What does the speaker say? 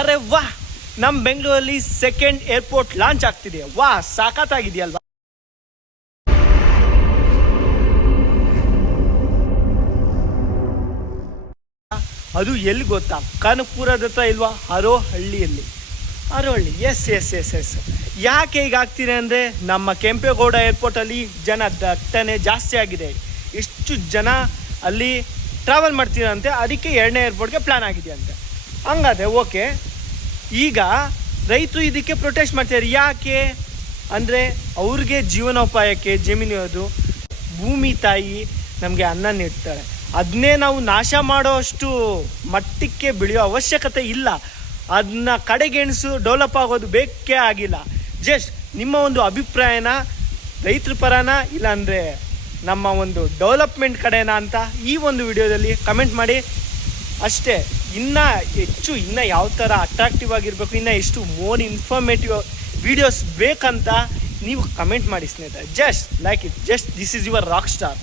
ಅರೆ ವಾ, ನಮ್ಮ ಬೆಂಗಳೂರಲ್ಲಿ ಸೆಕೆಂಡ್ ಏರ್ಪೋರ್ಟ್ ಲಾಂಚ್ ಆಗ್ತಿದೆ. ವಾ, ಸಾಕತ್ತಾಗಿದೆಯಲ್ವಾ? ಅದು ಎಲ್ಲಿ ಗೊತ್ತಾ? ಕನಕಪುರದ ಹತ್ರ ಇಲ್ವಾ? ಹರೋಹಳ್ಳಿಯಲ್ಲಿ. Yes yes yes yes. ಯಾಕೆ ಈಗ ಆಗ್ತಿದೆ ಅಂದರೆ, ನಮ್ಮ ಕೆಂಪೇಗೌಡ ಏರ್ಪೋರ್ಟಲ್ಲಿ ಜನ ದಟ್ಟಣೆ ಜಾಸ್ತಿ ಆಗಿದೆ. ಇಷ್ಟು ಜನ ಅಲ್ಲಿ ಟ್ರಾವೆಲ್ ಮಾಡ್ತೀರಂತೆ, ಅದಕ್ಕೆ ಎರಡನೇ ಏರ್ಪೋರ್ಟ್ಗೆ ಪ್ಲ್ಯಾನ್ ಆಗಿದೆಯಂತೆ. ಹಂಗಾದ್ರೆ ಓಕೆ. ಈಗ ರೈತರು ಇದಕ್ಕೆ ಪ್ರೊಟೆಸ್ಟ್ ಮಾಡ್ತಿದ್ದಾರೆ. ಯಾಕೆ ಅಂದರೆ, ಅವ್ರಿಗೆ ಜೀವನೋಪಾಯಕ್ಕೆ ಜಮೀನಿರೋದು, ಭೂಮಿ ತಾಯಿ ನಮಗೆ ಅನ್ನ ನೀಡ್ತಾಳೆ, ಅದನ್ನೇ ನಾವು ನಾಶ ಮಾಡೋ ಅಷ್ಟು ಮಟ್ಟಕ್ಕೆ ಬೆಳೆಯೋ ಅವಶ್ಯಕತೆ ಇಲ್ಲ. ಅದನ್ನ ಕಡೆಗೆಣಿಸು ಡೆವಲಪ್ ಆಗೋದು ಬೇಕೇ ಆಗಿಲ್ಲ. ಜಸ್ಟ್ ನಿಮ್ಮ ಒಂದು ಅಭಿಪ್ರಾಯನ ರೈತರ ಪರನ ಇಲ್ಲಾಂದರೆ ನಮ್ಮ ಒಂದು ಡೆವಲಪ್ಮೆಂಟ್ ಕಡೆನಾ ಅಂತ ಈ ಒಂದು ವಿಡಿಯೋದಲ್ಲಿ ಕಮೆಂಟ್ ಮಾಡಿ ಅಷ್ಟೇ. ಇನ್ನೂ ಹೆಚ್ಚು ಯಾವ ಥರ ಅಟ್ರಾಕ್ಟಿವ್ ಆಗಿರಬೇಕು, ಇನ್ನೂ ಎಷ್ಟು ಮೋರ್ ಇನ್ಫಾರ್ಮೇಟಿವ್ ವಿಡಿಯೋಸ್ ಬೇಕಂತ ನೀವು ಕಮೆಂಟ್ ಮಾಡಿ ಸ್ನೇಹಿತರೆ. Just like it. Just this is your rock star.